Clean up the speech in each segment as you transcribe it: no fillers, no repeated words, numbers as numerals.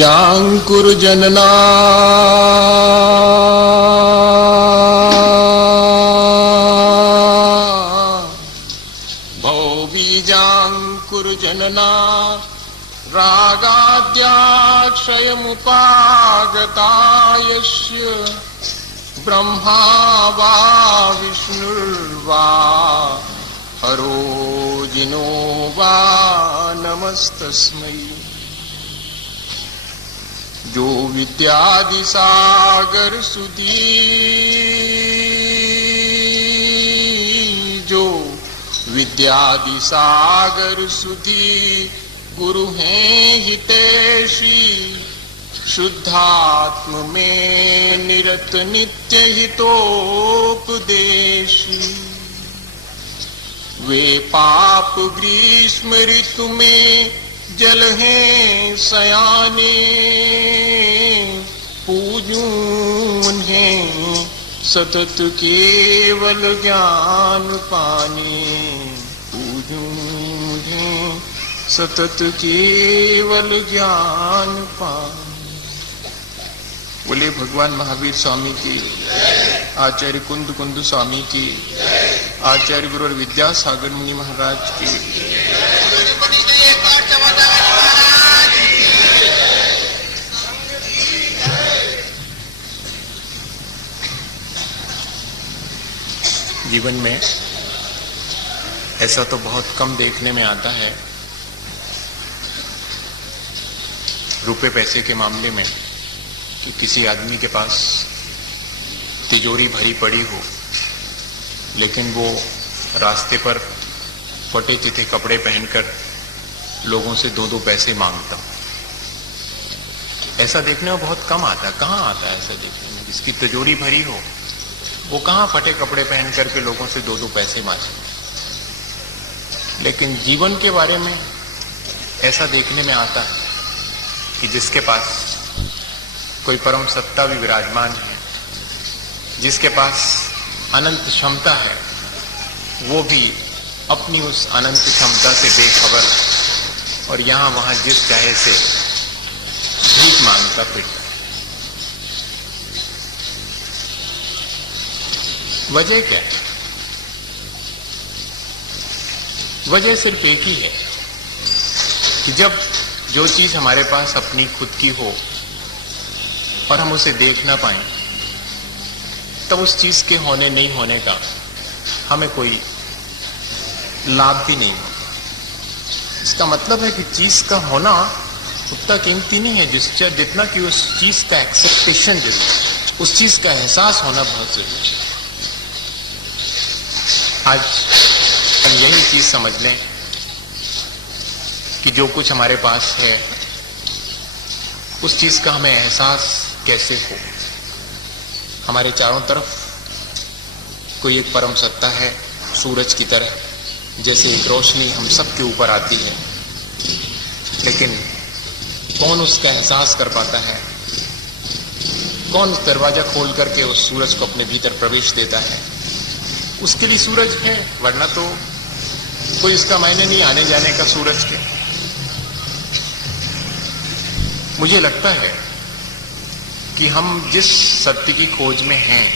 बीजांकुरजनना भवबीजांकुरजनना रागाद्याक्षयमुपागता यस्य ब्रह्मा वा विष्णुर्वा हरो जिनो वा नमस्तस्मै। जो विद्यादि सागर सुधी जो विद्यादि सागर सुधी गुरु हैं हितैषी शुद्धात्म में निरत नित्य हितोपदेशी। वे पाप ग्रीष्म ऋतु में जल हैं सयाने पूजूं उन्हें सतत केवल ज्ञान पाने पूजूं उन्हें सतत केवल ज्ञान पाने। बोले भगवान महावीर स्वामी की, आचार्य कुंद कुंद स्वामी की, आचार्य गुरु विद्यासागर मुनि महाराज की। जीवन में ऐसा तो बहुत कम देखने में आता है रुपए पैसे के मामले में कि किसी आदमी के पास तिजोरी भरी पड़ी हो लेकिन वो रास्ते पर फटे चिथे कपड़े पहनकर लोगों से दो दो पैसे मांगता। ऐसा देखने में बहुत कम आता है। कहाँ आता है ऐसा देखने में? जिसकी तिजोरी भरी हो वो कहाँ फटे कपड़े पहन करके लोगों से दो दो पैसे मांगे। लेकिन जीवन के बारे में ऐसा देखने में आता है कि जिसके पास कोई परम सत्ता भी विराजमान है, जिसके पास अनंत क्षमता है, वो भी अपनी उस अनंत क्षमता से बेखबर और यहां वहां जिस चाहे से भीख मांगता फिरता। वजह क्या है? वजह सिर्फ एक ही है कि जब जो चीज हमारे पास अपनी खुद की हो और हम उसे देख ना पाए तब उस चीज के होने नहीं होने का हमें कोई लाभ भी नहीं होता। इसका मतलब है कि चीज का होना उतना कीमती नहीं है जितना कि उस चीज का एक्सेप्टेशन जरूरी, उस चीज का एहसास होना बहुत जरूरी है। आज हम यही चीज समझ लें कि जो कुछ हमारे पास है उस चीज का हमें एहसास कैसे हो। हमारे चारों तरफ कोई एक परम सत्ता है सूरज की तरह, जैसे एक रोशनी हम सबके ऊपर आती है, लेकिन कौन उसका एहसास कर पाता है? कौन दरवाजा खोल करके उस सूरज को अपने भीतर प्रवेश देता है? उसके लिए सूरज है, वरना तो कोई इसका मायने नहीं आने जाने का सूरज के। मुझे लगता है कि हम जिस सत्य की खोज में हैं,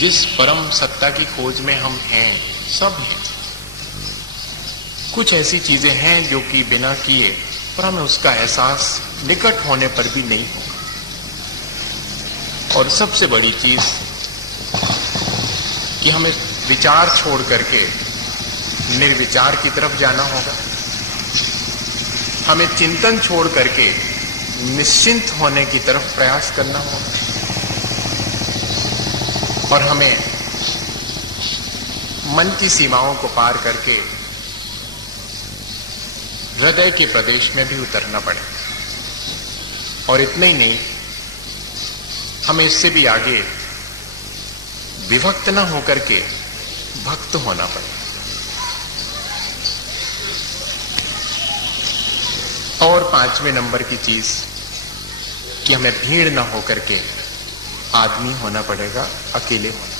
जिस परम सत्ता की खोज में हम हैं, सब हैं। कुछ ऐसी चीजें हैं जो कि बिना किए पर हमें उसका एहसास निकट होने पर भी नहीं होगा। और सबसे बड़ी चीज कि हमें विचार छोड़ करके निर्विचार की तरफ जाना होगा। हमें चिंतन छोड़ करके निश्चिंत होने की तरफ प्रयास करना होगा। और हमें मन की सीमाओं को पार करके हृदय के प्रदेश में भी उतरना पड़ेगा। और इतना ही नहीं, हमें इससे भी आगे विभक्त न होकर के भक्त होना पड़ेगा। और 5वें नंबर की चीज कि हमें भीड़ न होकर के आदमी होना पड़ेगा, अकेले होना।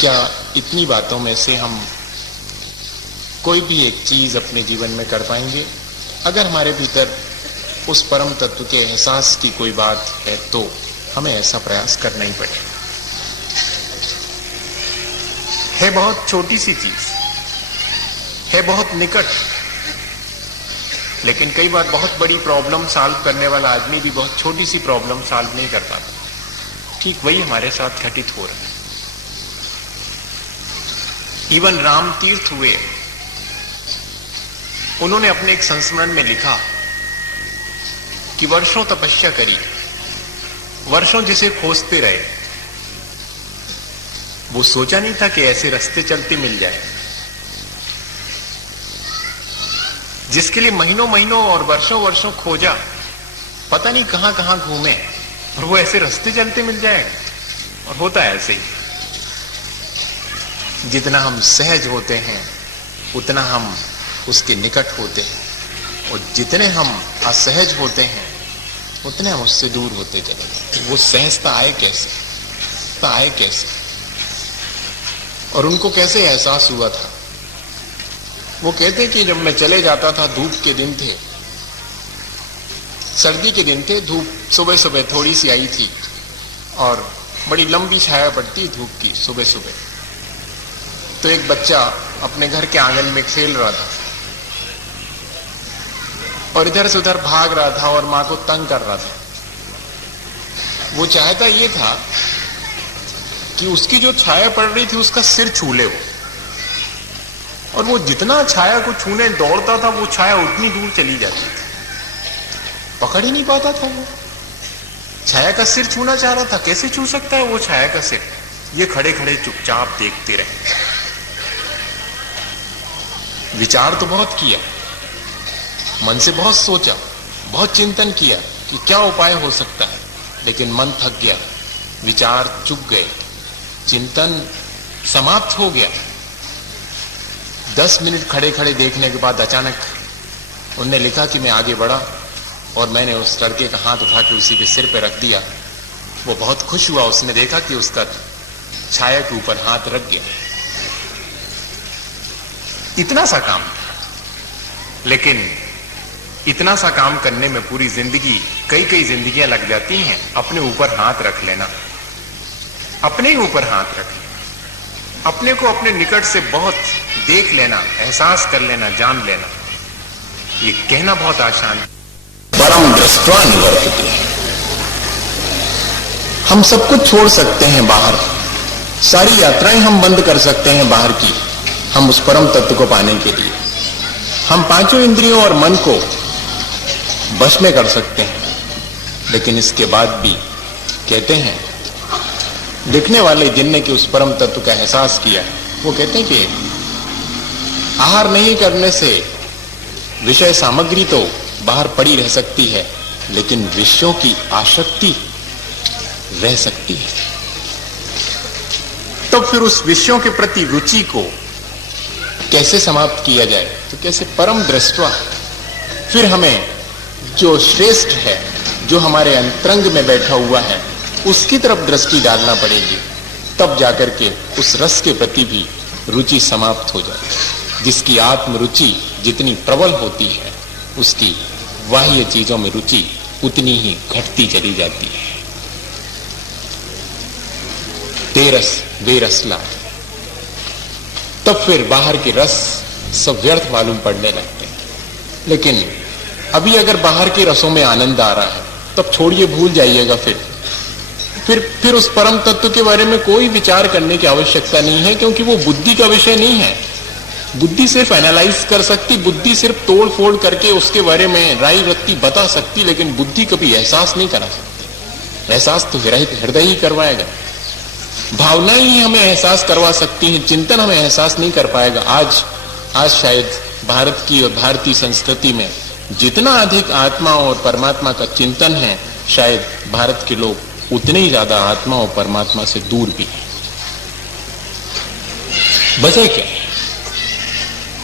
क्या इतनी बातों में से हम कोई भी एक चीज अपने जीवन में कर पाएंगे? अगर हमारे भीतर उस परम तत्व के एहसास की कोई बात है तो हमें ऐसा प्रयास करना ही पड़ेगा। है बहुत छोटी सी चीज, है बहुत निकट, लेकिन कई बार बहुत बड़ी प्रॉब्लम सॉल्व करने वाला आदमी भी बहुत छोटी सी प्रॉब्लम सॉल्व नहीं कर पाता। ठीक वही हमारे साथ घटित हो रहा है। इवन राम तीर्थ हुए, उन्होंने अपने एक संस्मरण में लिखा कि वर्षों तपस्या करी, वर्षों जिसे खोजते रहे। वो सोचा नहीं था कि ऐसे रास्ते चलते मिल जाए। जिसके लिए महीनों महीनों और वर्षों वर्षों खोजा, पता नहीं कहां कहां घूमे, और वो ऐसे रास्ते चलते मिल जाएगा। और होता है ऐसे ही। जितना हम सहज होते हैं उतना हम उसके निकट होते हैं, और जितने हम असहज होते हैं उतने हम उससे दूर होते चले जाते। वो सहजता आए कैसे, आए कैसे, और उनको कैसे एहसास हुआ था? वो कहते कि जब मैं चले जाता था, धूप के दिन थे, सर्दी के दिन थे, धूप सुबह सुबह थोड़ी सी आई थी और बड़ी लंबी छाया पड़ती धूप की सुबह सुबह। तो एक बच्चा अपने घर के आंगन में खेल रहा था और इधर से उधर भाग रहा था और मां को तंग कर रहा था। वो चाहता ये था कि उसकी जो छाया पड़ रही थी उसका सिर छू ले वो, और वो जितना छाया को छूने दौड़ता था वो छाया उतनी दूर चली जाती थी, पकड़ ही नहीं पाता था। वो छाया का सिर छूना चाह रहा था, कैसे छू सकता है वो छाया का सिर? ये खड़े खड़े चुपचाप देखते रहे। विचार तो बहुत किया, मन से बहुत सोचा, बहुत चिंतन किया कि क्या उपाय हो सकता है, लेकिन मन थक गया, विचार चुक गए, चिंतन समाप्त हो गया। 10 मिनट खड़े खड़े देखने के बाद अचानक उन्होंने लिखा कि मैं आगे बढ़ा और मैंने उस लड़के का हाथ उठा के उसी के सिर पे रख दिया। वो बहुत खुश हुआ, उसने देखा कि उसका छाया के ऊपर हाथ रख गया। इतना सा काम, लेकिन इतना सा काम करने में पूरी जिंदगी, कई जिंदगियां लग जाती हैं। अपने ऊपर हाथ रख लेना, अपने ही ऊपर हाथ रख लेना, अपने को अपने निकट से बहुत देख लेना, एहसास कर लेना, जान लेना। ये कहना बहुत आसान है, परम दृष्टा निवर्तते हैं। हम सब कुछ छोड़ सकते हैं बाहर, सारी यात्राएं हम बंद कर सकते हैं बाहर की, हम उस परम तत्व को पाने के लिए। हम पांचों इंद्रियों और मन को बस में कर सकते हैं, लेकिन इसके बाद भी कहते हैं लिखने वाले जिनने कि उस परम तत्व का एहसास किया है, वो कहते हैं कि आहार नहीं करने से विषय सामग्री तो बाहर पड़ी रह सकती है, लेकिन विषयों की आसक्ति रह सकती है। तो फिर उस विषयों के प्रति रुचि को कैसे समाप्त किया जाए? तो कैसे परम दृष्टा, फिर हमें जो श्रेष्ठ है, जो हमारे अंतरंग में बैठा हुआ है, उसकी तरफ दृष्टि डालना पड़ेगी, तब जाकर के उस रस के प्रति भी रुचि समाप्त हो जाए। जिसकी आत्म रुचि जितनी प्रबल होती है, उसकी बाह्य चीजों में रुचि उतनी ही घटती चली जाती है। तेरस बेरस लागे, तब फिर बाहर के रस सब व्यर्थ मालूम पड़ने लगते हैं। लेकिन अभी अगर बाहर के रसों में आनंद आ रहा है, तब छोड़िए, भूल जाइएगा। फिर उस परम तत्व के बारे में कोई विचार करने की आवश्यकता नहीं है, क्योंकि वो बुद्धि का विषय नहीं है। बुद्धि सिर्फ एनालाइज कर सकती, बुद्धि सिर्फ तोड़ फोड़ करके उसके बारे में राय रत्ती बता सकती, लेकिन बुद्धि कभी एहसास नहीं करा सकती। एहसास तो हृदय ही करवाएगा। भावनाएं ही हमें एहसास करवा सकती हैं, चिंतन हमें एहसास नहीं कर पाएगा। आज शायद भारत की और भारतीय संस्कृति में जितना अधिक आत्मा और परमात्मा का चिंतन है, शायद भारत के लोग उतने ही ज्यादा आत्मा और परमात्मा से दूर भी हैं। वजह क्या है?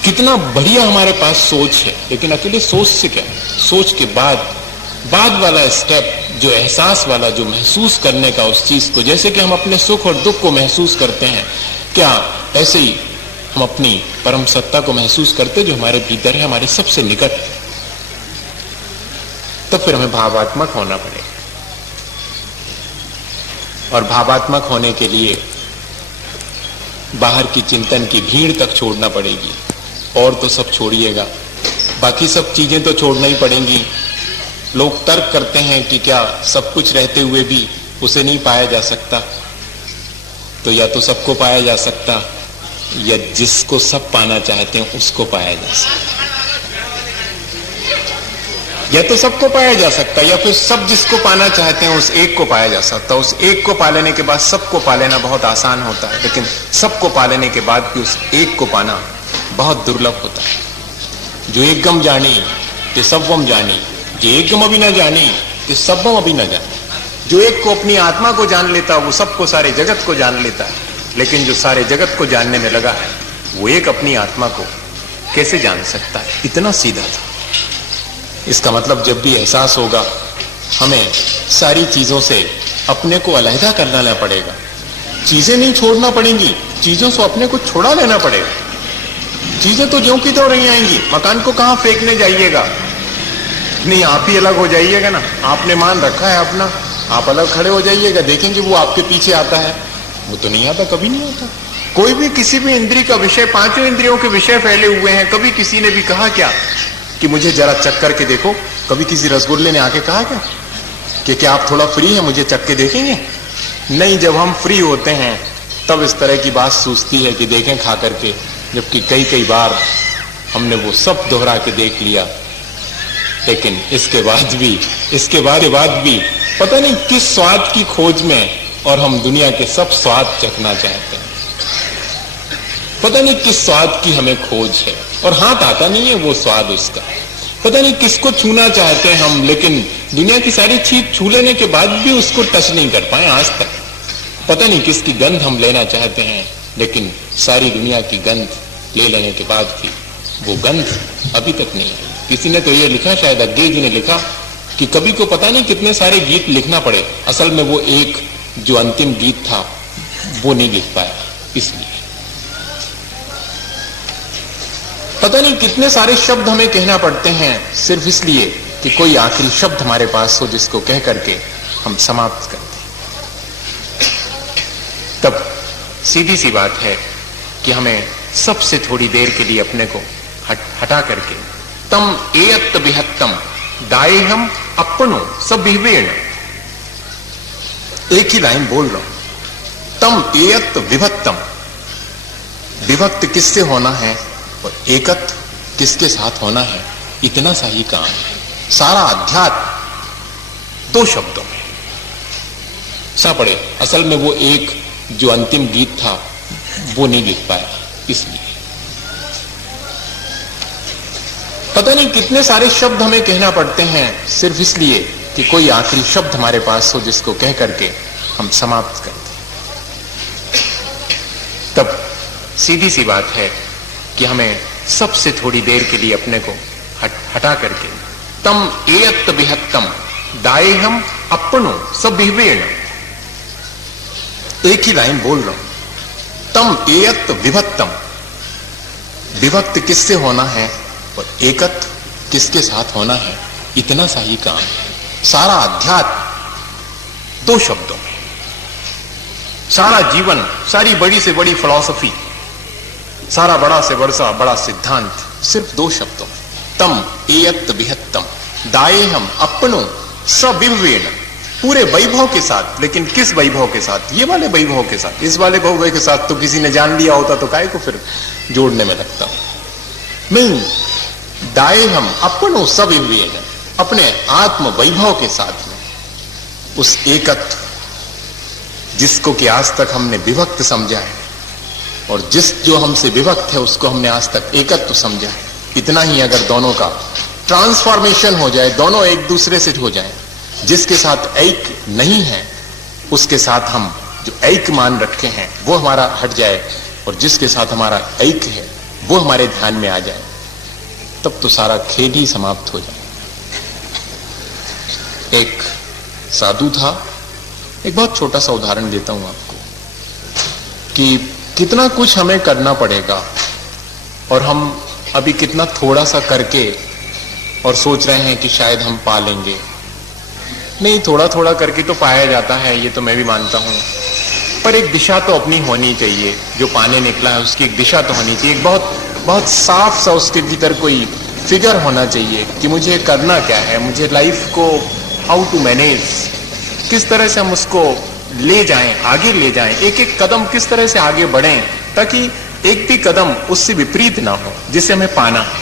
कितना बढ़िया हमारे पास सोच है, लेकिन अकेले सोच से क्या? सोच के बाद वाला स्टेप, जो एहसास वाला, जो महसूस करने का उस चीज को, जैसे कि हम अपने सुख और दुख को महसूस करते हैं, क्या ऐसे ही हम अपनी परम सत्ता को महसूस करते जो हमारे भीतर है, हमारे सबसे निकट है। तो फिर हमें भावात्मक होना पड़ेगा। और भावात्मक होने के लिए बाहर की चिंतन की भीड़ तक छोड़ना पड़ेगी। और तो सब छोड़िएगा, बाकी सब चीजें तो छोड़ना ही पड़ेंगी। लोग तर्क करते हैं कि क्या सब कुछ रहते हुए भी उसे नहीं पाया जा सकता? तो या तो सबको पाया जा सकता, या जिसको सब पाना चाहते हैं उसको पाया जा सकता। या तो सबको पाया जा सकता, या फिर सब जिसको पाना चाहते हैं उस एक को पाया जा सकता। उस एक को पा लेने के बाद सबको पा लेना बहुत आसान होता है, लेकिन सबको पा लेने के बाद भी उस एक को पाना बहुत दुर्लभ होता है। जो एक गम जानी ते सबवम जानी, जो एक गम अभी न जानी ते सबवम अभी न जानी। जो एक को अपनी आत्मा को जान लेता वो सबको, सारे जगत को जान लेता है। लेकिन जो सारे जगत को जानने में लगा है वो एक अपनी आत्मा को कैसे जान सकता है? इतना सीधा था। इसका मतलब जब भी एहसास होगा हमें सारी चीजों से अपने को अलहदा कर लेना पड़ेगा। चीजें नहीं छोड़ना पड़ेंगी, चीजों से अपने को छोड़ा लेना पड़ेगा। चीजें तो ज्यों की त्यों रही आएंगी। मकान को कहां फेंकने जाइएगा? नहीं, आप ही अलग हो जाइएगा ना। आपने मान रखा है अपना, आप अलग खड़े हो जाइएगा, देखेंगे वो आपके पीछे आता है। वो तो नहीं आता, कभी नहीं आता। कोई भी किसी भी इंद्रिय का विषय, पांचों इंद्रियों के विषय फैले हुए हैं। कभी किसी ने भी कहा क्या कि मुझे जरा चख करके देखो? कभी किसी रसगुल्ले ने आके कहा क्या कि क्या आप थोड़ा फ्री हैं, मुझे चख के देखेंगे? नहीं, जब हम फ्री होते हैं तब इस तरह की बात सूझती है कि देखें खा करके, जबकि कई कई बार हमने वो सब दोहरा के देख लिया। लेकिन इसके बाद भी पता नहीं किस स्वाद की खोज में, और हम दुनिया के सब स्वाद चखना चाहते हैं। पता नहीं किस स्वाद की हमें खोज है, और हाथ आता नहीं है वो स्वाद उसका। पता नहीं किसको छूना चाहते हैं हम, लेकिन दुनिया की सारी चीज छू लेने के बाद भी उसको टच नहीं कर पाए आज तक। पता नहीं किसकी गंध हम लेना चाहते हैं, लेकिन सारी दुनिया की गंध ले लेने के बाद भी वो गंध अभी तक नहीं आई। किसी ने तो ये लिखा, शायद अज्ञे जी ने लिखा, कि कभी को पता नहीं कितने सारे गीत लिखना पड़े, असल में वो एक जो अंतिम गीत था वो नहीं लिख पाया। इसलिए पता नहीं कितने सारे शब्द हमें कहना पड़ते हैं, सिर्फ इसलिए कि कोई आखिरी शब्द हमारे पास हो जिसको कह करके हम समाप्त कर दें। तब सीधी सी बात है कि हमें सबसे थोड़ी देर के लिए अपने को हटा करके तम एयत विहत्तम दाएहम अपनो सब विवेण, एक ही लाइन बोल रहा हूं, तम एयत विभक्तम। विभक्त किससे होना है और एकत्व किसके साथ होना है, इतना सा ही काम है। सारा अध्यात्म दो शब्दों में सा पड़े। असल में वो एक जो अंतिम गीत था वो नहीं लिख पाया। इसलिए पता नहीं कितने सारे शब्द हमें कहना पड़ते हैं, सिर्फ इसलिए कि कोई आखिरी शब्द हमारे पास हो जिसको कह करके हम समाप्त कर दें। तब सीधी सी बात है कि हमें सबसे थोड़ी देर के लिए अपने को हटा करके तम एयत विहत्तम दाएहम अपनो सब विवेण, एक ही लाइन बोल रहा हूं, तम एयत विभक्तम। विभक्त किससे होना है और एकत्व किसके साथ होना है, इतना सा ही काम है। सारा अध्यात्म दो शब्दों में, सारा जीवन, सारी बड़ी से बड़ी फिलॉसफी, सारा बड़ा से बड़ा सिद्धांत सिर्फ दो शब्दों में, तम एयत विहत्तम दाएहम अपनो सविवेण। पूरे वैभव के साथ, लेकिन किस वैभव के साथ? ये वाले वैभव के साथ। इस वाले वैभव के साथ तो किसी ने जान लिया होता तो काहे को फिर जोड़ने में लगता नहीं। दाएहम अपनो सविवेण, अपने आत्म वैभव के साथ में उस एकत्व जिसको कि आज तक हमने विभक्त समझा है, और जो हमसे विभक्त है उसको हमने आज तक एकत्व समझा है। इतना ही अगर दोनों का ट्रांसफॉर्मेशन हो जाए, दोनों एक दूसरे से हो जाए, जिसके साथ ऐक नहीं है उसके साथ हम जो ऐक मान रखे हैं वो हमारा हट जाए, और जिसके साथ हमारा ऐक है वो हमारे ध्यान में आ जाए, तब तो सारा खेल ही समाप्त हो जाए। एक साधु था, एक बहुत छोटा सा उदाहरण देता हूं आपको कि कितना कुछ हमें करना पड़ेगा और हम अभी कितना थोड़ा सा करके और सोच रहे हैं कि शायद हम पा लेंगे। नहीं, थोड़ा थोड़ा करके तो पाया जाता है, ये तो मैं भी मानता हूं, पर एक दिशा तो अपनी होनी चाहिए। जो पाने निकला है उसकी एक दिशा तो होनी चाहिए, एक बहुत बहुत साफ सा उसके भीतर कोई फिगर होना चाहिए कि मुझे करना क्या है, मुझे लाइफ को हाउ टू मैनेज, किस तरह से हम उसको ले जाएं, आगे ले जाएं, एक एक कदम किस तरह से आगे बढ़ें ताकि एक भी कदम उससे विपरीत ना हो जिसे हमें पाना है।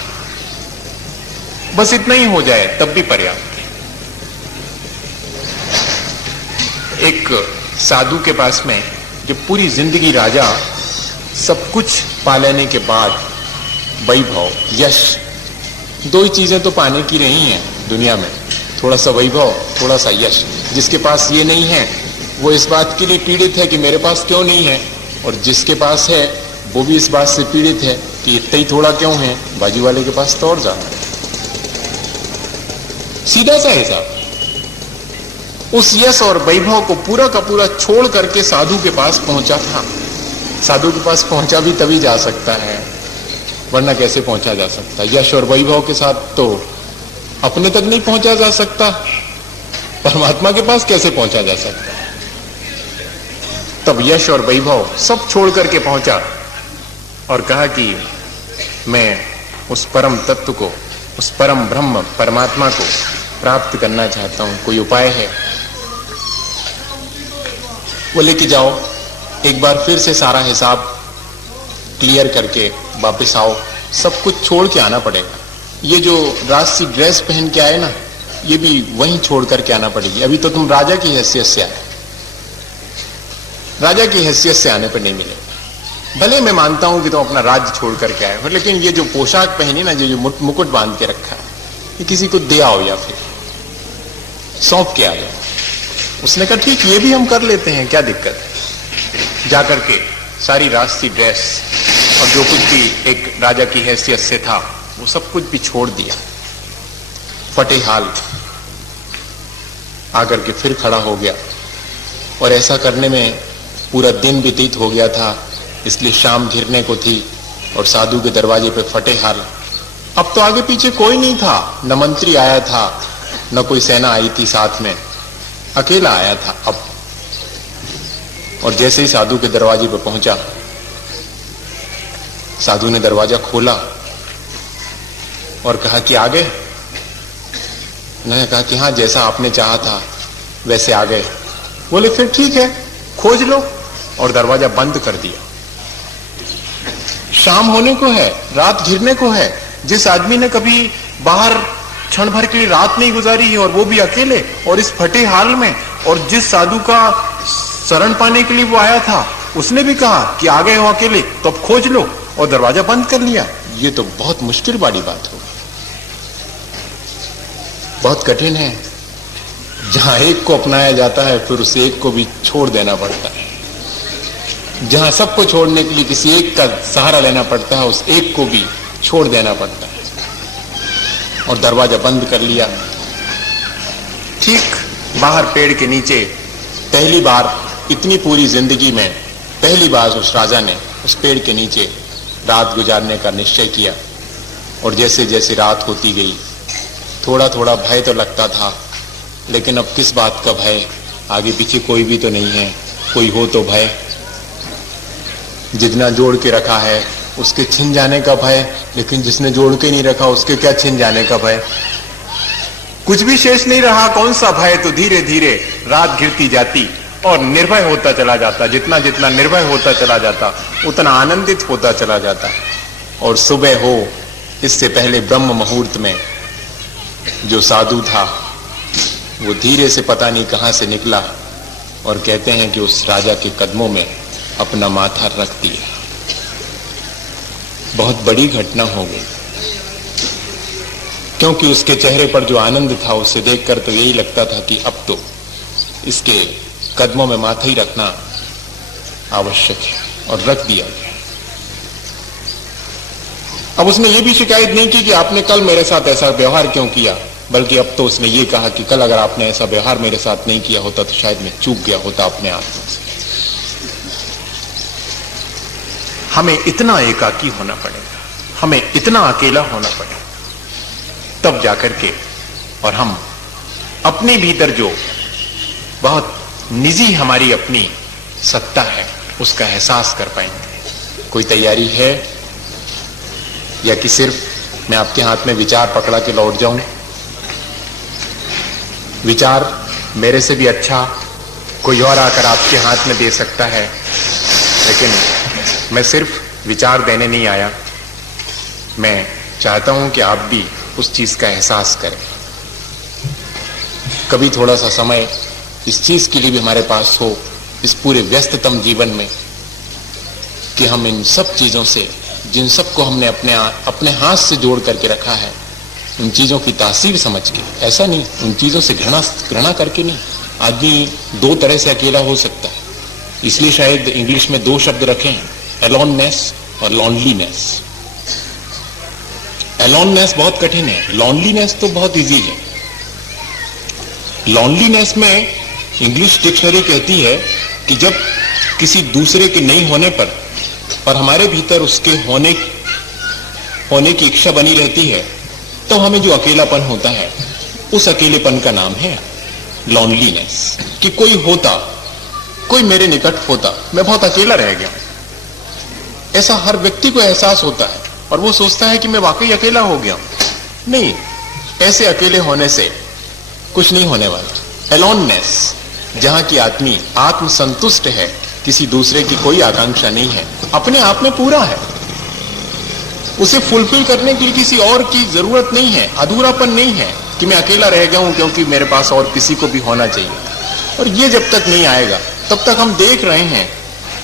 बस इतना ही हो जाए तब भी पर्याप्त है। एक साधु के पास में जो पूरी जिंदगी राजा सब कुछ पा लेने के बाद वैभव, यश, दो ही चीजें तो पाने की नहीं है दुनिया में, थोड़ा सा वैभव, थोड़ा सा यश। जिसके पास ये नहीं है वो इस बात के लिए पीड़ित है कि मेरे पास क्यों नहीं है, और जिसके पास है वो भी इस बात से पीड़ित है कि इतना ही थोड़ा क्यों है, बाजू वाले के पास तो और ज्यादा है। सीधा सा हिसाब। उस यश और वैभव को पूरा का पूरा छोड़ करके साधु के पास पहुंचा था। साधु के पास पहुंचा भी तभी जा सकता है, वरना कैसे पहुंचा जा सकता। यश और वैभव के साथ तो अपने तक नहीं पहुंचा जा सकता, परमात्मा के पास कैसे पहुंचा जा सकता। तब यश और वैभव सब छोड़ करके पहुंचा और कहा कि मैं उस परम तत्व को, उस परम ब्रह्म परमात्मा को प्राप्त करना चाहता हूं, कोई उपाय है? वो लेके जाओ, एक बार फिर से सारा हिसाब क्लियर करके वापस आओ, सब कुछ छोड़ के आना पड़ेगा। ये जो राजसी ड्रेस पहन के आए ना, ये भी वहीं छोड़ करके आना पड़ेगी। अभी तो तुम राजा की हैसियत से आए, राजा की हैसियत से आने पर नहीं मिले। भले मैं मानता हूं कि तुम अपना राज्य छोड़ करके आए हो, लेकिन ये जो पोशाक पहनी ना, जो मुकुट बांध के रखा है, ये किसी को दे आओ या फिर सौंप के आ जाओ। उसने कहा ठीक, ये भी हम कर लेते हैं, क्या दिक्कत है। जाकर के सारी राजसी ड्रेस और जो कुछ भी एक राजा की हैसियत से था वो सब कुछ भी छोड़ दिया। फटे हाल आकर के फिर खड़ा हो गया, और ऐसा करने में पूरा दिन व्यतीत हो गया था, इसलिए शाम घिरने को थी और साधु के दरवाजे पे फटे हाल। अब तो आगे पीछे कोई नहीं था, न मंत्री आया था न कोई सेना आई थी साथ में, अकेला आया था अब। और जैसे ही साधु के दरवाजे पे पहुंचा, साधु ने दरवाजा खोला और कहा कि आ गए। उन्होंने कहा कि हाँ, जैसा आपने चाहा था वैसे आ गए। बोले फिर ठीक है, खोज लो, और दरवाजा बंद कर दिया। शाम होने को है, रात घिरने को है। जिस आदमी ने कभी बाहर क्षण भर के लिए रात नहीं गुजारी है, और वो भी अकेले और इस फटे हाल में, और जिस साधु का शरण पाने के लिए वो आया था, उसने भी कहा कि आ गए हो अकेले तो अब खोज लो, और दरवाजा बंद कर लिया। ये तो बहुत मुश्किल वाली बात हो, बहुत कठिन है। जहां एक को अपनाया जाता है फिर उस एक को भी छोड़ देना पड़ता है। जहां सबको छोड़ने के लिए किसी एक का सहारा लेना पड़ता है, उस एक को भी छोड़ देना पड़ता है। और दरवाजा बंद कर लिया। ठीक बाहर पेड़ के नीचे पहली बार इतनी पूरी जिंदगी में पहली बार उस राजा ने उस पेड़ के नीचे रात गुजारने का निश्चय किया। और जैसे जैसे रात होती गई, थोड़ा थोड़ा भय तो लगता था, लेकिन अब किस बात का भय, आगे पीछे कोई भी तो नहीं है, कोई हो तो भय। जितना जोड़ के रखा है उसके छिन जाने का भय, लेकिन जिसने जोड़ के नहीं रखा उसके क्या छिन जाने का भय। कुछ भी शेष नहीं रहा, कौन सा भय। तो धीरे धीरे रात घिरती जाती और निर्भय होता चला जाता। जितना जितना निर्भय होता चला जाता उतना आनंदित होता चला जाता। और सुबह हो इससे पहले ब्रह्म मुहूर्त में जो साधु था वो धीरे से पता नहीं कहां से निकला, और कहते हैं कि उस राजा के कदमों में अपना माथा रख दिया। बहुत बड़ी घटना हो गई, क्योंकि उसके चेहरे पर जो आनंद था उसे देखकर तो यही लगता था कि अब तो इसके कदमों में माथा ही रखना आवश्यक है, और रख दिया गया। अब उसने ये भी शिकायत नहीं की कि आपने कल मेरे साथ ऐसा व्यवहार क्यों किया, बल्कि अब तो उसने ये कहा कि कल अगर आपने ऐसा व्यवहार मेरे साथ नहीं किया होता तो शायद मैं चूक गया होता अपने आप से। हमें इतना एकाकी होना पड़ेगा, हमें इतना अकेला होना पड़ेगा। तब जाकर के और हम अपने भीतर जो बहुत निजी हमारी अपनी सत्ता है उसका एहसास कर पाएंगे। कोई तैयारी है या कि सिर्फ मैं आपके हाथ में विचार पकड़ा के लौट जाऊं? विचार मेरे से भी अच्छा कोई और आकर आपके हाथ में दे सकता है, लेकिन मैं सिर्फ विचार देने नहीं आया। मैं चाहता हूं कि आप भी उस चीज का एहसास करें। कभी थोड़ा सा समय इस चीज के लिए भी हमारे पास हो इस पूरे व्यस्ततम जीवन में कि हम इन सब चीजों से, जिन सबको हमने अपने हाथ से जोड़ करके रखा है, उन चीजों की तासीर समझ के, ऐसा नहीं उन चीजों से घृणा करके नहीं। आदमी दो तरह से अकेला हो सकता है, इसलिए शायद इंग्लिश में दो शब्द रखे हैं, अलोननेस और लॉनलीनेस। अलोननेस बहुत कठिन है, लॉनलीनेस तो बहुत इजी है। लॉनलीनेस में इंग्लिश डिक्शनरी कहती है कि जब किसी दूसरे के नहीं होने पर और हमारे भीतर उसके होने की इच्छा बनी रहती है, तो हमें जो अकेलापन होता है उस अकेलेपन का नाम है लॉनलीनेस। कि कोई मेरे निकट होता, मैं बहुत अकेला रह गया। ऐसा हर व्यक्ति को एहसास होता है और वो सोचता है कि मैं वाकई अकेला हो गया। नहीं, ऐसे अकेले होने से कुछ नहीं होने वाला। एलोननेस, जहां की आदमी आत्म संतुष्ट है, किसी दूसरे की कोई आकांक्षा नहीं है, अपने आप में पूरा है, उसे फुलफिल करने के लिए किसी और की जरूरत नहीं है, अधूरापन नहीं है कि मैं अकेला रह गया हूं क्योंकि मेरे पास और किसी को भी होना चाहिए। और ये जब तक नहीं आएगा तब तक हम देख रहे हैं।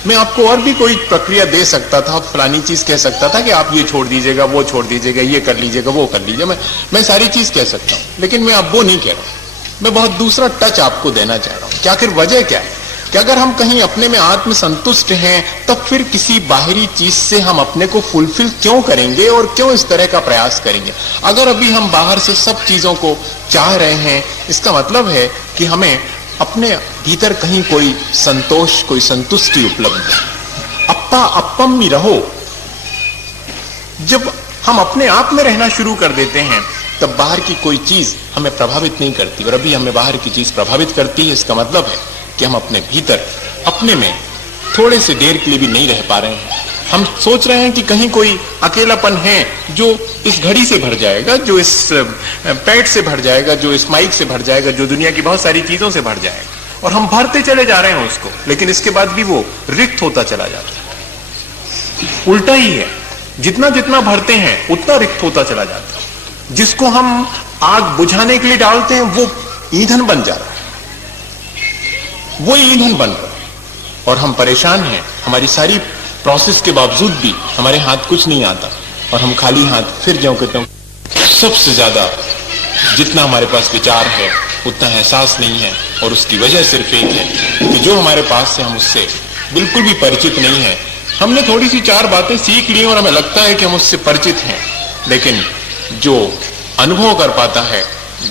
मैं आपको और भी कोई प्रक्रिया दे सकता था, फलानी चीज कह सकता था कि आप ये छोड़ दीजिएगा, वो छोड़ दीजिएगा, ये कर लीजिएगा, वो कर लीजिए, मैं सारी चीज कह सकता हूं, लेकिन मैं अब वो नहीं कह रहा हूं। मैं बहुत दूसरा टच आपको देना चाह रहा हूं। क्या आखिर वजह क्या है कि अगर हम कहीं अपने में आत्म संतुष्ट हैं, तब फिर किसी बाहरी चीज से हम अपने को फुलफिल क्यों करेंगे और क्यों इस तरह का प्रयास करेंगे? अगर अभी हम बाहर से सब चीजों को चाह रहे हैं, इसका मतलब है कि हमें अपने भीतर कहीं कोई संतोष, कोई संतुष्टि उपलब्ध है। अप्पा अप्पम में रहो। जब हम अपने आप में रहना शुरू कर देते हैं, तब बाहर की कोई चीज हमें प्रभावित नहीं करती। और अभी हमें बाहर की चीज प्रभावित करती है, इसका मतलब है कि हम अपने भीतर, अपने में थोड़े से देर के लिए भी नहीं रह पा रहे हैं। हम सोच रहे हैं कि कहीं कोई अकेलापन है जो इस घड़ी से भर जाएगा, जो इस पैड से भर जाएगा, जो इस माइक से भर जाएगा, जो दुनिया की बहुत सारी चीजों से भर जाएगा, और हम भरते चले जा रहे हैं उसको, लेकिन इसके बाद भी वो रिक्त होता चला जाता है। उल्टा ही है, जितना जितना भरते हैं उतना रिक्त होता चला जाता है। जिसको हम आग बुझाने के लिए डालते हैं वो ईंधन बन जा रहा है, वो ईंधन बन रहा है, और हम परेशान हैं। हमारी सारी प्रोसेस के बावजूद भी हमारे हाथ कुछ नहीं आता, और हम खाली हाथ फिर जाऊं कहते हैं। सबसे ज्यादा जितना हमारे पास विचार है उतना एहसास नहीं है, और उसकी वजह सिर्फ एक है कि जो हमारे पास है हम उससे बिल्कुल भी परिचित नहीं है। हमने थोड़ी सी चार बातें सीख ली और हमें लगता है कि हम उससे परिचित हैं, लेकिन जो अनुभव कर पाता है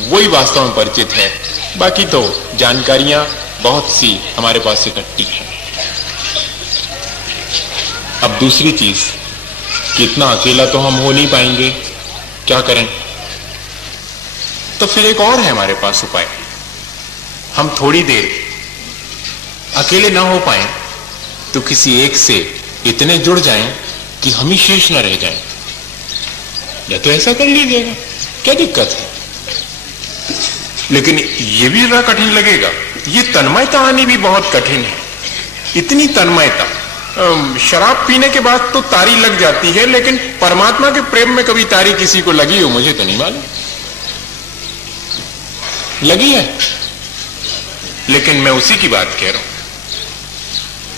वही वास्तव में परिचित है। बाकी तो जानकारियां बहुत सी हमारे पास इकट्ठी हैं। अब दूसरी चीज कि इतना अकेला तो हम हो नहीं पाएंगे, क्या करें? तो फिर एक और है हमारे पास उपाय। हम थोड़ी देर अकेले ना हो पाए तो किसी एक से इतने जुड़ जाएं कि हम ही शेष ना रह जाएं। या तो ऐसा कर लीजिएगा, क्या दिक्कत है? लेकिन यह भी जरा कठिन लगेगा। ये तन्मयता आनी भी बहुत कठिन है। इतनी तन्मयता, शराब पीने के बाद तो तारी लग जाती है, लेकिन परमात्मा के प्रेम में कभी तारी किसी को लगी हो मुझे तो नहीं मालूम। लगी है, लेकिन मैं उसी की बात कह रहा हूं।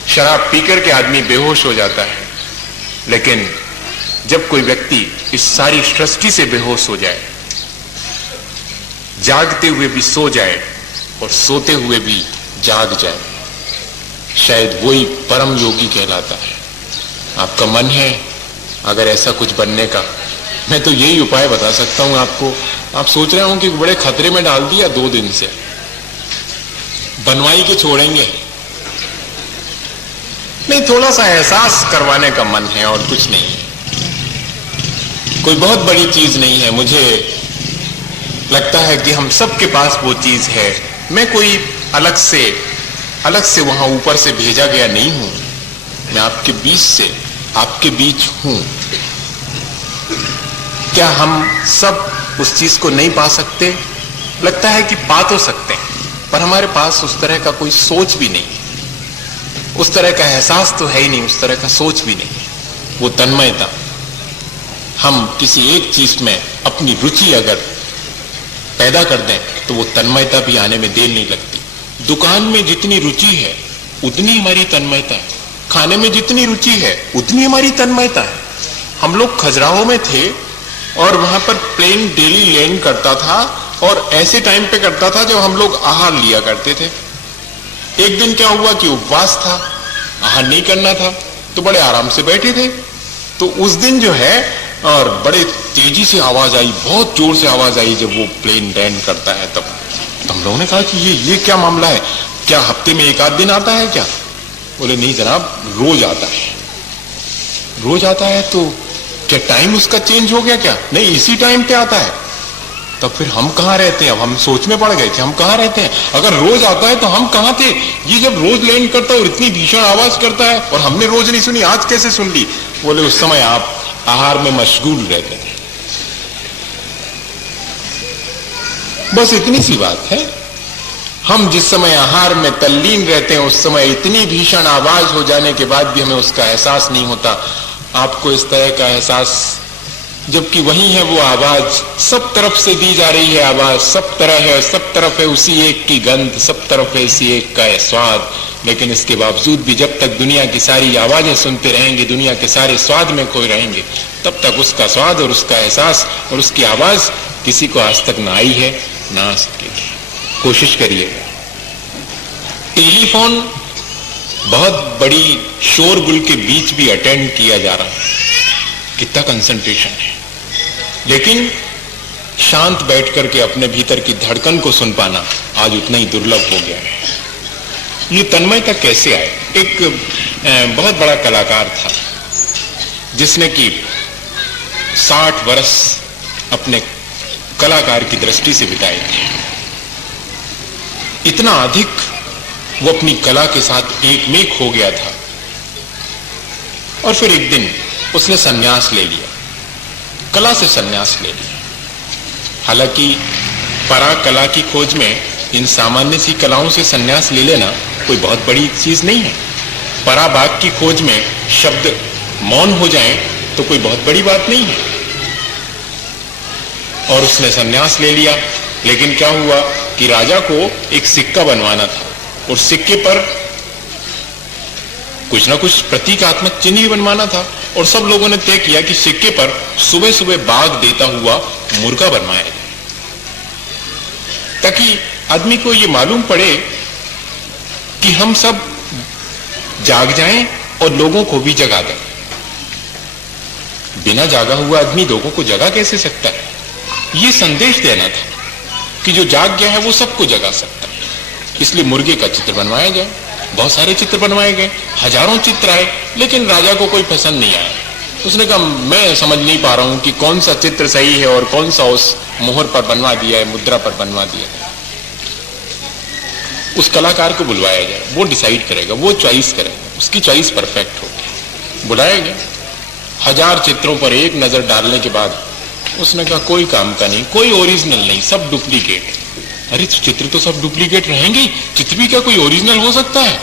शराब पीकर के आदमी बेहोश हो जाता है, लेकिन जब कोई व्यक्ति इस सारी सृष्टि से बेहोश हो जाए, जागते हुए भी सो जाए और सोते हुए भी जाग जाए, शायद वही परम योगी कहलाता है। आपका मन है अगर ऐसा कुछ बनने का, मैं तो यही उपाय बता सकता हूं आपको। आप सोच रहे हो कि बड़े खतरे में डाल दिया 2 दिन से, बनवाई के छोड़ेंगे नहीं, थोड़ा सा एहसास करवाने का मन है और कुछ नहीं है। कोई बहुत बड़ी चीज नहीं है। मुझे लगता है कि हम सबके पास वो चीज है, मैं कोई अलग से वहां ऊपर से भेजा गया नहीं हूं, मैं आपके बीच हूं। क्या हम सब उस चीज को नहीं पा सकते? लगता है कि पा तो सकते हैं, पर हमारे पास उस तरह का कोई सोच भी नहीं, उस तरह का एहसास तो है ही नहीं, उस तरह का सोच भी नहीं। वो तन्मयता, हम किसी एक चीज में अपनी रुचि अगर पैदा कर दें तो वो तन्मयता भी आने में देर नहीं लगती। दुकान में जितनी रुचि है उतनी हमारी तन्मयता है, खाने में जितनी रुचि है उतनी हमारी तन्मयता है। हम लोग खजुराहो में थे और वहां पर प्लेन डेली लैंड करता था, और ऐसे टाइम पे करता था जब हम लोग आहार लिया करते थे। एक दिन क्या हुआ कि उपवास था, आहार नहीं करना था, तो बड़े आराम से बैठे थे। तो उस दिन जो है, और बड़े तेजी से आवाज आई, बहुत जोर से आवाज आई जब वो प्लेन लैंड करता है। तब हम लोगों ने कहा कि ये क्या मामला है, क्या हफ्ते में एक आध दिन आता है क्या? बोले नहीं जनाब, रोज आता है। रोज आता है तो क्या टाइम उसका चेंज हो गया क्या? नहीं, इसी टाइम पे आता है। तब फिर हम कहां रहते हैं? अब हम सोच में पड़ गए कि हम कहां रहते हैं। अगर रोज आता है तो हम कहां थे? ये जब रोज लैंड करता है और इतनी भीषण आवाज करता है और हमने रोज नहीं सुनी, आज कैसे सुन ली? बोले उस समय आप आहार में मशगूल रहते हैं। बस इतनी सी बात है। हम जिस समय आहार में तल्लीन रहते हैं उस समय इतनी भीषण आवाज हो जाने के बाद भी हमें उसका एहसास नहीं होता। आपको इस तरह का एहसास, जबकि वही है वो आवाज, सब तरफ से दी जा रही है आवाज, सब तरह है, सब तरफ है उसी एक की गंध, सब तरफ है उसी एक का स्वाद। लेकिन इसके बावजूद भी जब तक दुनिया की सारी आवाजें सुनते रहेंगे, दुनिया के सारे स्वाद में खोए रहेंगे, तब तक उसका स्वाद और उसका एहसास और उसकी आवाज किसी को आज तक ना आई है, ना आ सकेगी। कोशिश करिएगा। टेलीफोन बहुत बड़ी शोरगुल के बीच भी अटेंड किया जा रहा है, कितना कंसंट्रेशन है, लेकिन शांत बैठ करके अपने भीतर की धड़कन को सुन पाना आज उतना ही दुर्लभ हो गया है। ये तन्मयता कैसे आए? एक बहुत बड़ा कलाकार था जिसने कि 60 वर्ष अपने कलाकार की दृष्टि से बिताए थे। इतना अधिक वो अपनी कला के साथ एकमेक हो गया था, और फिर एक दिन उसने संन्यास ले लिया, कला से संन्यास ले लिया। हालांकि परा कला की खोज में इन सामान्य सी कलाओं से संन्यास ले लेना कोई बहुत बड़ी चीज नहीं है। परा बाग की खोज में शब्द मौन हो जाएं तो कोई बहुत बड़ी बात नहीं है। और उसने संन्यास ले लिया, लेकिन क्या हुआ कि राजा को एक सिक्का बनवाना था और सिक्के पर कुछ ना कुछ प्रतीकात्मक चिन्ह भी बनवाना था, और सब लोगों ने तय किया कि सिक्के पर सुबह सुबह बाघ देता हुआ मुर्गा बनवाया जाए, ताकि आदमी को यह मालूम पड़े कि हम सब जाग जाएं और लोगों को भी जगा दें। बिना जागा हुआ आदमी लोगों को जगा कैसे सकता है? यह संदेश देना था कि जो जाग गया है वो सबको जगा सकता है। इसलिए मुर्गे का चित्र बनवाया गया, बहुत सारे चित्र बनवाए गए, हजारों चित्र आए, लेकिन राजा को कोई पसंद नहीं आया। उसने कहा मैं समझ नहीं पा रहा हूं कि कौन सा चित्र सही है और कौन सा उस मोहर पर बनवा दिया है, मुद्रा पर बनवा दिया है। उस कलाकार को बुलवाया जाए, वो डिसाइड करेगा, वो चॉइस करेगा, उसकी चॉइस परफेक्ट होगी। बुलाया गया, 1000 चित्रों पर एक नजर डालने के बाद उसने कहा कोई काम का नहीं, कोई ओरिजिनल नहीं, सब डुप्लीकेट। अरे चित्र तो सब डुप्लीकेट रहेंगे, चित्र भी क्या कोई ओरिजिनल हो सकता है?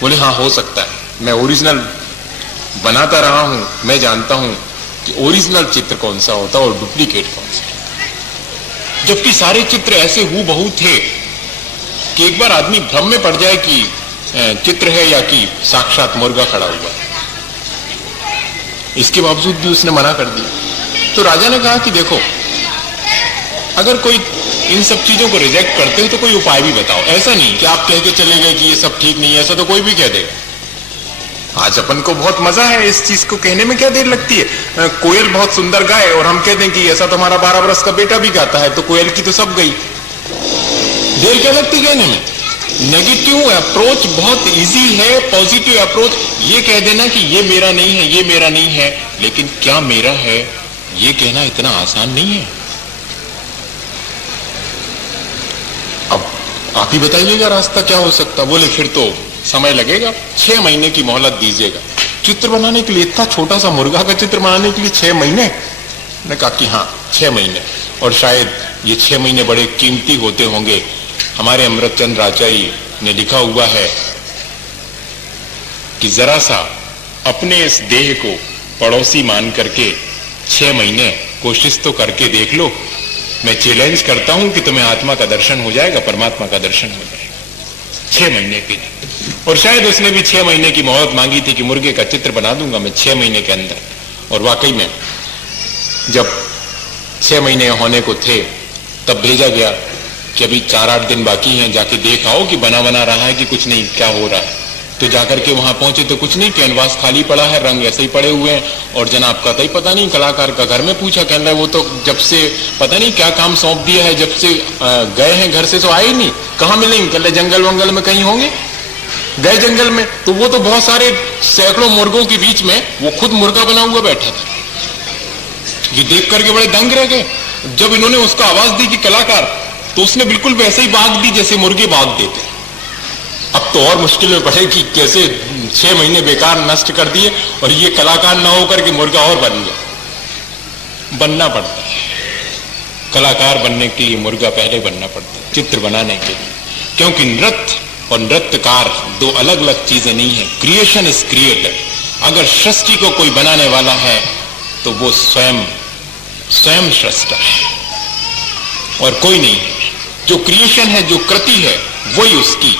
बोले हाँ हो सकता है, मैं ओरिजिनल बनाता रहा हूं, मैं जानता हूं कि ओरिजिनल चित्र कौन सा होता है और डुप्लीकेट कौन सा। जबकि सारे चित्र ऐसे हूबहू थे कि एक बार आदमी भ्रम में पड़ जाए कि चित्र है या कि साक्षात मुर्गा खड़ा हुआ। इसके बावजूद भी उसने मना कर दिया। तो राजा ने कहा कि देखो, अगर कोई इन सब चीजों को रिजेक्ट करते हो तो कोई उपाय भी बताओ। ऐसा नहीं कि आप कह के चले गए कि ये सब ठीक नहीं है, ऐसा तो कोई भी कह देगा। आज अपन को बहुत मजा है इस चीज को कहने में, क्या देर लगती है? कोयल बहुत सुंदर गाए और हम कहते हैं कि ऐसा तो हमारा 12 वर्ष का बेटा भी गाता है, तो कोयल की तो सब गई। देर क्या लगती कहने में? नेगेटिव अप्रोच बहुत इजी है, पॉजिटिव अप्रोच ये कह देना कि ये मेरा नहीं है, ये मेरा नहीं है, लेकिन क्या मेरा है ये कहना इतना आसान नहीं है। आप ही बताइएगा रास्ता क्या हो सकता। बोले फिर तो समय लगेगा, 6 महीने की मोहलत दीजिएगा। चित्र बनाने के लिए, इतना छोटा सा मुर्गा का चित्र बनाने के लिए 6 महीने? ने कहा कि हाँ 6 महीने, और शायद ये 6 महीने बड़े कीमती होते होंगे। हमारे अमृतचंद्र आचार्य ने लिखा हुआ है कि जरा सा अपने इस देह को पड़ोसी मान करके 6 महीने कोशिश तो करके देख लो। मैं चैलेंज करता हूं कि तुम्हें आत्मा का दर्शन हो जाएगा, परमात्मा का दर्शन हो जाएगा 6 महीने के लिए। और शायद उसने भी 6 महीने की मोहलत मांगी थी कि मुर्गे का चित्र बना दूंगा मैं 6 महीने के अंदर। और वाकई में जब 6 महीने होने को थे तब भेजा गया कि अभी 4-8 दिन बाकी हैं, जाके देख आओ कि बना रहा है कि कुछ नहीं, क्या हो रहा है। तो जाकर के वहां पहुंचे तो कुछ नहीं, कैनवास खाली पड़ा है, रंग ऐसे ही पड़े हुए हैं। और जनाब का तो ही पता नहीं, कलाकार का घर में पूछा, कहना है वो तो जब से पता नहीं क्या काम सौंप दिया है, जब से गए हैं घर से तो आए ही नहीं, कहाँ मिलेंगे? कह रहे जंगल वंगल में कहीं होंगे। गए जंगल में तो वो तो बहुत सारे सैकड़ों मुर्गों के बीच में वो खुद मुर्गा बना हुआ बैठा था। ये देख करके बड़े दंग रह गए। जब इन्होंने उसको आवाज दी कि कलाकार, तो उसने बिल्कुल वैसे ही भाग दी जैसे मुर्गे भाग देते। अब तो और मुश्किल में पड़े कि कैसे 6 महीने बेकार नष्ट कर दिए, और ये कलाकार ना होकर के मुर्गा और बन गया। बनना पड़ता है, कलाकार बनने के लिए मुर्गा पहले बनना पड़ता है, चित्र बनाने के लिए। क्योंकि नृत्य और नृत्यकार दो अलग अलग चीजें नहीं है। Creation is creator. अगर सृष्टि को कोई बनाने वाला है तो वो स्वयं सृष्टा है और कोई नहीं है। जो क्रिएशन है, जो कृति है, वही उसकी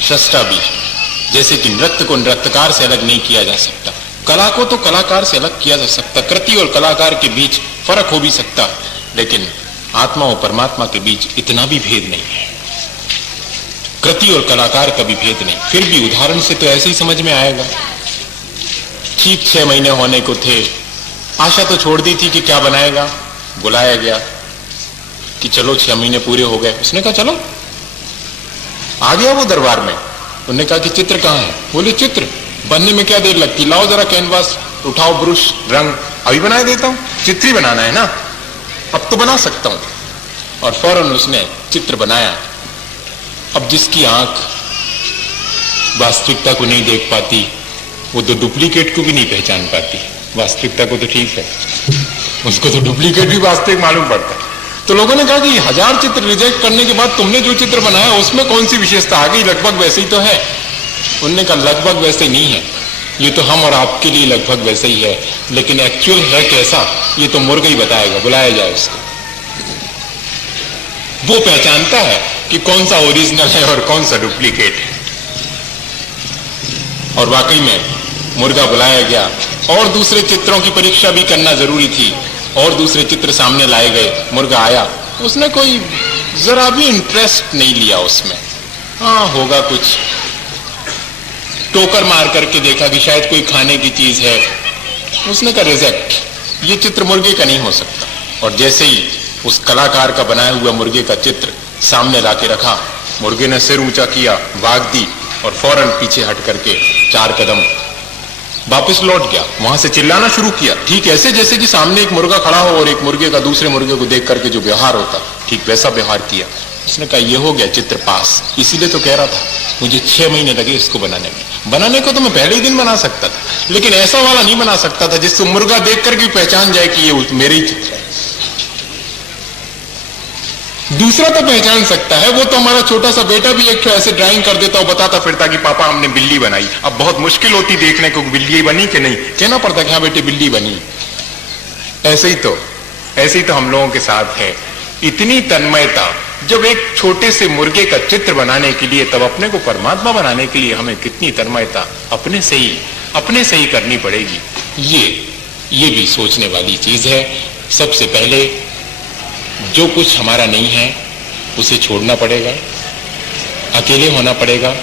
सृष्टा भी है। जैसे कि नृत्य को नृत्यकार से अलग नहीं किया जा सकता, कला को तो कलाकार से अलग किया जा सकता। कृति और कलाकार के बीच फर्क हो भी सकता, लेकिन आत्मा और परमात्मा के बीच इतना भी भेद नहीं है। कृति और कलाकार का भी भेद नहीं। फिर भी उदाहरण से तो ऐसे ही समझ में आएगा। ठीक 6 महीने होने को थे, आशा तो छोड़ दी थी कि क्या बनाएगा। बुलाया गया कि चलो 6 महीने पूरे हो गए। उसने कहा चलो। आ गया वो दरबार में। उन्होंने कहा कि चित्र कहाँ है? बोले चित्र बनने में क्या देर लगती, लाओ जरा कैनवास, उठाओ ब्रश, रंग, अभी बना देता हूं। चित्र ही बनाना है ना, अब तो बना सकता हूं। और फौरन उसने चित्र बनाया। अब जिसकी आंख वास्तविकता को नहीं देख पाती, वो तो डुप्लीकेट को भी नहीं पहचान पाती। वास्तविकता को तो ठीक है, उसको तो डुप्लीकेट भी वास्तविक मालूम पड़ता है। तो लोगों ने कहा कि 1000 चित्र रिजेक्ट करने के बाद तुमने जो चित्र बनाया उसमें कौन सी विशेषता आ गई? लगभग वैसे ही तो है। उन्होंने कहा लगभग वैसे नहीं है, ये तो हम और आपके लिए लगभग वैसे ही है, लेकिन एक्चुअल है कैसा ये तो मुर्गा ही बताएगा। बुलाया जाए उसको। वो पहचानता है कि कौन सा ओरिजिनल है और कौन सा डुप्लीकेट है। और वाकई में मुर्गा बुलाया गया और दूसरे चित्रों की परीक्षा भी करना जरूरी थी। और दूसरे चित्र सामने लाए गए। मुर्गा आया, उसने कोई जरा भी इंटरेस्ट नहीं लिया उसमें। हाँ होगा कुछ, टोकर मार करके देखा कि शायद कोई खाने की चीज है। उसने कहा रिजेक्ट, ये चित्र मुर्गे का नहीं हो सकता। और जैसे ही उस कलाकार का बनाया हुआ मुर्गे का चित्र सामने लाके रखा, मुर्गे ने सिर ऊंचा किया, वाग दी और फौरन पीछे हट करके 4 कदम वापस लौट गया। वहां से चिल्लाना शुरू किया, ठीक ऐसे जैसे कि सामने एक मुर्गा खड़ा हो और एक मुर्गे का दूसरे मुर्गे को देख करके जो व्यवहार होता, ठीक वैसा व्यवहार किया। उसने कहा ये हो गया चित्र पास। इसीलिए तो कह रहा था मुझे 6 महीने लगे इसको बनाने में। बनाने को तो मैं पहले ही दिन बना सकता था, लेकिन ऐसा वाला नहीं बना सकता था जिससे मुर्गा देख करके पहचान जाए कि ये मेरे ही चित्र है। दूसरा तो पहचान सकता है, वो तो हमारा छोटा सा बेटा भी एक ऐसे ड्राइंग कर देता और बताता फिरता कि पापा हमने बिल्ली बनाई। अब बहुत मुश्किल होती देखने को बिल्ली बनी कि नहीं, कहना पड़ता कि हाँ बेटे बिल्ली बनी। ऐसे ही तो हम लोगों के साथ है। इतनी तन्मयता जब एक छोटे से मुर्गे का चित्र बनाने के लिए, तब अपने को परमात्मा बनाने के लिए हमें कितनी तन्मयता अपने से ही करनी पड़ेगी। ये भी सोचने वाली चीज है। सबसे पहले जो कुछ हमारा नहीं है उसे छोड़ना पड़ेगा, अकेले होना पड़ेगा।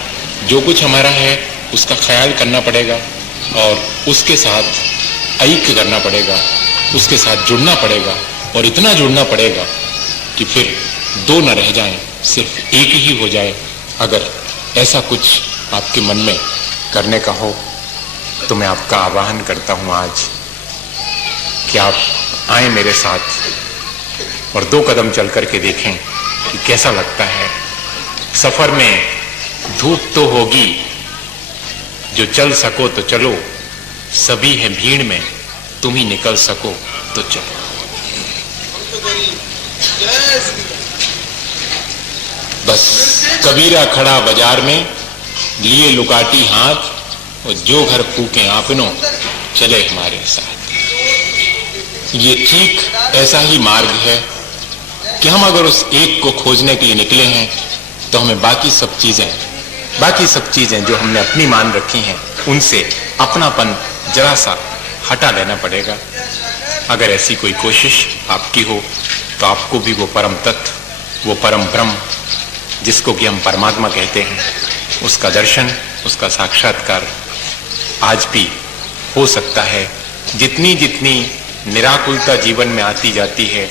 जो कुछ हमारा है उसका ख्याल करना पड़ेगा और उसके साथ ऐक्य करना पड़ेगा, उसके साथ जुड़ना पड़ेगा। और इतना जुड़ना पड़ेगा कि फिर 2 न रह जाएं, सिर्फ एक ही हो जाए। अगर ऐसा कुछ आपके मन में करने का हो तो मैं आपका आह्वान करता हूं आज कि आप आए मेरे साथ और 2 कदम चल करके देखें कि कैसा लगता है सफर में धूप तो होगी, जो चल सको तो चलो, सभी है भीड़ में, तुम ही निकल सको तो चलो। बस कबीरा खड़ा बाजार में, लिए लुकाटी हाथ, और जो घर फूके आपनो, चले हमारे साथ। ये ठीक ऐसा ही मार्ग है कि हम अगर उस एक को खोजने के लिए निकले हैं तो हमें बाकी सब चीजें जो हमने अपनी मान रखी हैं, उनसे अपनापन जरा सा हटा लेना पड़ेगा। अगर ऐसी कोई कोशिश आपकी हो तो आपको भी वो परम तत्व, वो परम ब्रह्म जिसको कि हम परमात्मा कहते हैं, उसका दर्शन, उसका साक्षात्कार आज भी हो सकता है। जितनी जितनी निराकुलता जीवन में आती जाती है,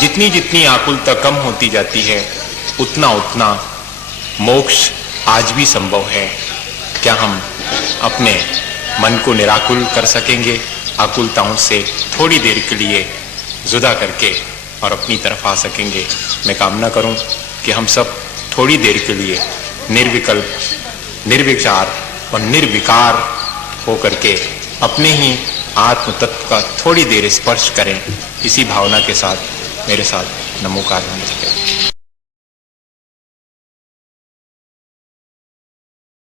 जितनी जितनी आकुलता कम होती जाती है, उतना उतना मोक्ष आज भी संभव है। क्या हम अपने मन को निराकुल कर सकेंगे, आकुलताओं से थोड़ी देर के लिए जुदा करके, और अपनी तरफ आ सकेंगे? मैं कामना करूं कि हम सब थोड़ी देर के लिए निर्विकल्प, निर्विचार और निर्विकार होकर के अपने ही आत्म तत्व का थोड़ी देर स्पर्श करें। इसी भावना के साथ मेरे साथ नमोकार होना चाहिए।